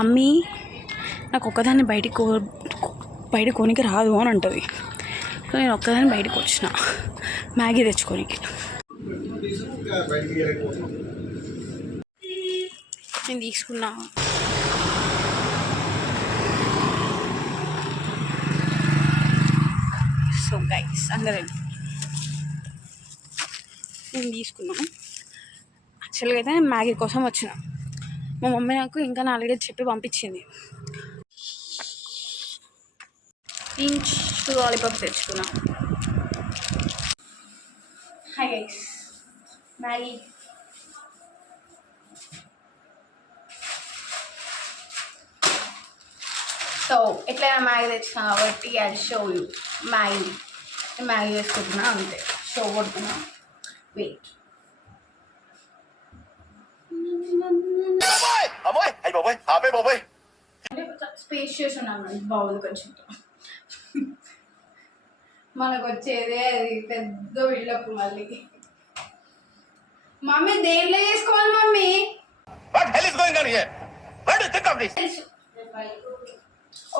Mummy నాకు ఒక్కదాన్ని బయట కొనికి రాదు అని అంటుంది. సో నేను ఒక్కదాన్ని బయటకు వచ్చిన మ్యాగీ తెచ్చుకోనికి. నేను తీసుకున్నా. సో గైస్ అందరూ నేను తీసుకున్నాను. యాక్చువల్గా అయితే నేను మ్యాగీ కోసం వచ్చిన. మా మమ్మీ నాకు ఇంకా నాలుగైదు చెప్పి పంపించింది. ఇంచ్ లాలీపాప్ తెచ్చుకున్నా. Hi guys, Maggi. సో ఎట్లయినా మ్యాగీ తెచ్చిన కాబట్టి ఐ షో యూ మ్యాగీ వేసుకుంటున్నా అంతే. షో కొడుతున్నా. వెయిట్. అంటే స్పేషియస్ ఉన్నాను బౌల్ కొంచెం. మనకు వచ్చేదే అది పెద్ద బిల్డప్. మళ్ళీ మమ్మీ దేంట్లో చేసుకోవాలి మమ్మీ?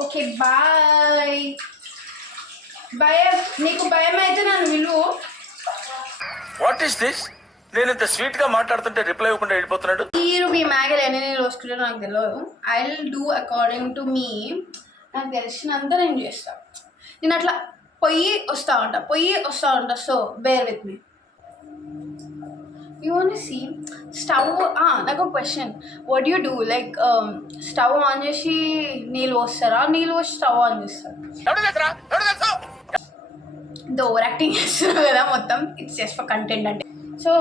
Okay bye. నీకు భయం అయితే నన్ను విలువ. What is this? నేను ఇంత స్వీట్ గా మాట్లాడుతుంటే రిప్లై ఇవ్వకుండా వెళ్ళిపోతున్నాడు. మీరు మీ మ్యాగీలు ఎన్ని నేను రోజుకుంటారో నాకు తెలియదు. I will do according to me. నాకు తెలిసినంత నేను చేస్తాను. నేను అట్లా పొయ్యి వస్తూ ఉంటా. So bear with me. You want to see stove. నాకు ఒక question. What you do? Like stove on చేసి నీళ్ళు పోస్తారా, నీళ్ళు పోసి స్టవ్ ఆన్ చేస్తారా? ఓవర్ యాక్టింగ్ చేస్తున్నారు కదా మొత్తం. ఇట్స్ జస్ట్ ఫర్ కంటెంట్ అంటే. So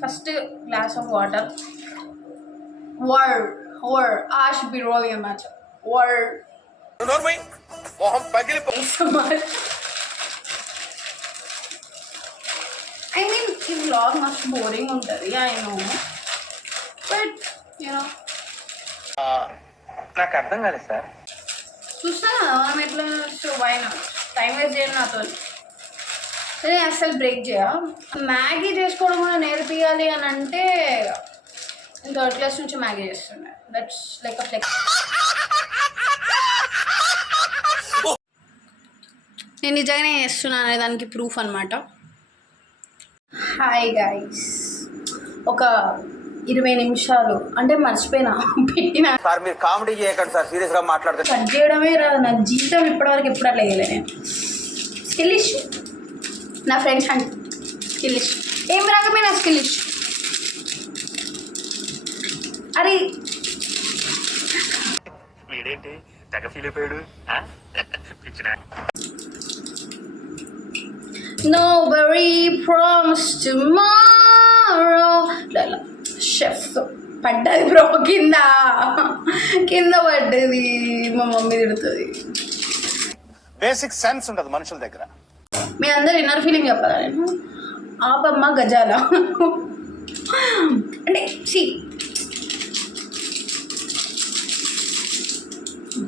first glass of water. I should be rolling a match. I mean, ఈ vlog మస్తు బోరింగ్ ఉంటుంది. I know, but you know. నాకు అర్థం కాలేదు సార్. చూస్తా మనం ఎట్లా. So why not? Time waste చేయండి నాతో. సరే అస్సలు బ్రేక్ చేయ. మ్యాగీ చేసుకోవడం కూడా నేర్పియాలి అని అంటే ఇంకా థర్డ్ క్లాస్ నుంచి మ్యాగీ చేస్తుండే. That's like a flex. నేను నిజంగానే చేస్తున్నాను అనే దానికి ప్రూఫ్ అనమాట. హాయ్ గైస్, ఒక 20 నిమిషాలు అంటే మర్చిపోయినా పెట్టిన. సార్ మీరు కామెడీ చేయకండి సార్, సీరియస్ గా మాట్లాడుతారు. కట్ చేయడమే రాదు నాకు. జీవితం ఇప్పటివరకు ఎప్పుడు అట్లా వేయలే నేను. స్కిల్ ఇష్యూ నా ఫ్రెండ్స్ అంటే స్కిల్ ఇష్యూ. ఏం రాకపోయినా స్కిల్ ఇష్యూ. అరే వీడేంటి తెగ ఫీల్ అయిపోయాడు. Nobody promised tomorrow. షెఫ్ పడ్డది బ్రో, కింద పడ్డది. మా మమ్మీ తిడుతుంది. బేసిక్ సెన్స్ ఉంటుంది మనుషుల దగ్గర. మీ అందరు ఇన్నర్ ఫీలింగ్ చెప్పాలా నేను? ఆపమ్మ గజాల అంటే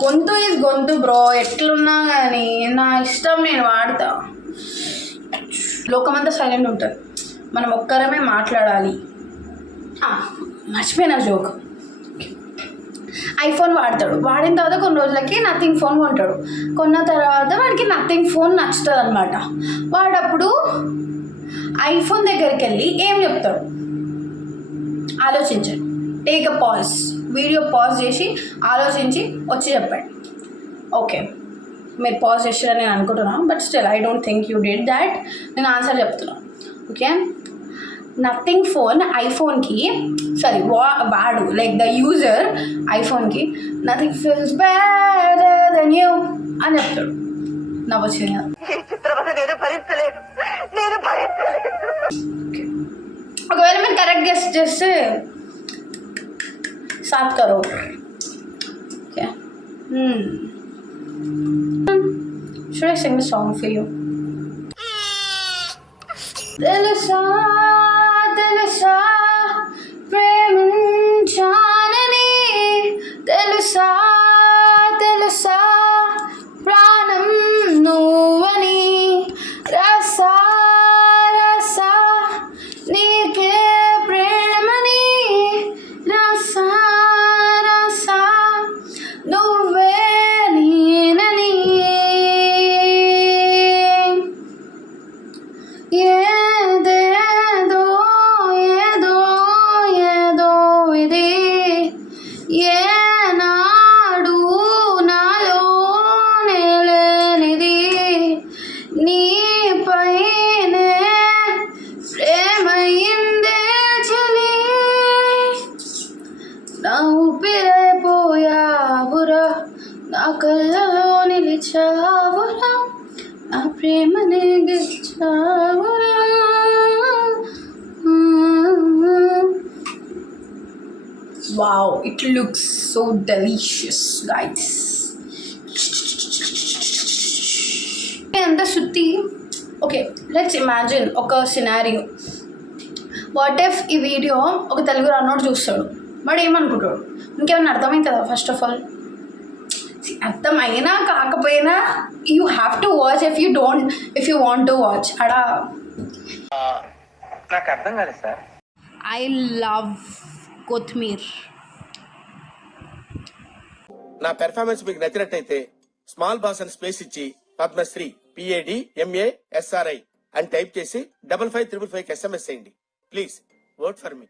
గొంతు ఇది గొంతు బ్రో. ఎట్లున్నా కానీ నా ఇష్టం, నేను వాడతా. లోకమంతా సైలెంట్ ఉంటుంది, మనం ఒక్కరమే మాట్లాడాలి. మర్చిపోయిన జోక్. ఐఫోన్ వాడతాడు. వాడిన తర్వాత కొన్ని రోజులకి నథింగ్ ఫోన్ కొంటాడు. కొన్న తర్వాత వాడికి నథింగ్ ఫోన్ నచ్చుతుంది అనమాట. వాడప్పుడు ఐఫోన్ దగ్గరికి వెళ్ళి ఏం చెప్తాడు ఆలోచించండి. Take a pause, video pause చేసి ఆలోచించి వచ్చి చెప్పండి. ఓకే, మీరు పాజ్ చేస్తారని నేను అనుకుంటున్నాను, but still I don't think you did that. నేను ఆన్సర్ చెప్తున్నాను. ఓకే, నథింగ్ ఫోన్ ఐఫోన్కి వాడు లైక్ ద యూజర్ ఐఫోన్కి nothing feels better then you అని చెప్తాడు. నవ్వొచ్చింది. ఒకవేళ మీరు కరెక్ట్ గెస్ చేస్తే 7 crore. Okay, should I sing the song for you? తెలుసా తెలుసా ప్రేమించానని, తెలుసా తెలుసా ప్రాణం నువ్వని, రసా రసా నీకే ప్రేమని, రసా రసా గిచ్చావురా నా ప్రేమనే గిచ్చావురా. Wow, it looks so delicious guys. ఎంత శుద్ధి. ఓకే, లెట్స్ ఇమాజిన్ ఒక సినారియో. వాట్ ఇఫ్ ఈ వీడియో ఒక తెలుగు రానోడు చూస్తాడు, వాడు ఏమనుకుంటాడు? ఇంకేమన్నా అర్థమవుతుందా? ఫస్ట్ ఆఫ్ ఆల్ అర్థమైనా కాకపోయినా you have to watch if you want to watch. అడా నాకు అర్థం కాలేదు సార్. I love కొత్తిమీర్. నా పెర్ఫార్మెన్స్ మీకు నచ్చినట్టయితే స్మాల్ బాస్ అని స్పేస్ ఇచ్చి పద్మశ్రీ PADMASRI అని టైప్ చేసి 5555 SMS చేయండి. Please vote for me.